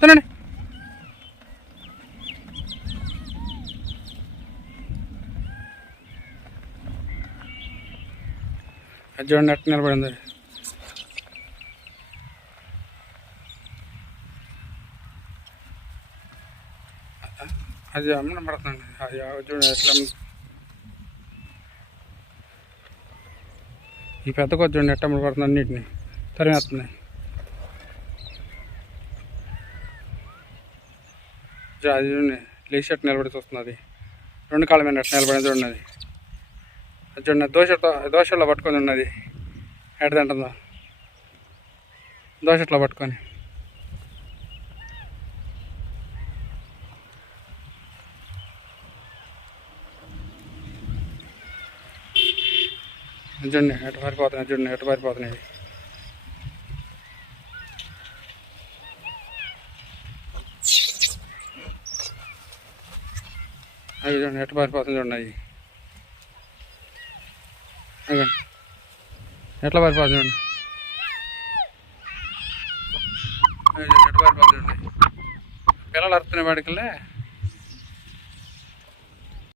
తినండి అది చూడండి అట్ట నిలబడింది. అది అమ్మడం పడుతుంది అది చూడండి ఎట్లా ఈ పెద్ద కొద్ది చూడండి ఎట్ట పడుతుంది అన్నిటిని. తరిమేస్తున్నాయి. అది చూడండి లేచి ఎట్ట నిలబడి చూస్తున్నది. రెండు కాళ్ళ మీద ఎట్ట నిలబడి చూడండి అది. చూడండి దోశతో దోశలో పట్టుకొని ఉన్నది. ఎట్ట తింటుందో. దోశ ఇట్లా పట్టుకొని చూడండి ఎటు పారిపోతున్నాయి చూడండి ఎటు పారిపోతున్నాయి. అవి చూడండి ఎట్ట పారిపోతుంది చూడండి అవి ఎట్లా పారిపోతుంది చూడండి చూడండి ఎట్ట పారిపోతుంది చూడండి పిల్లలు అర్థనే వాడికి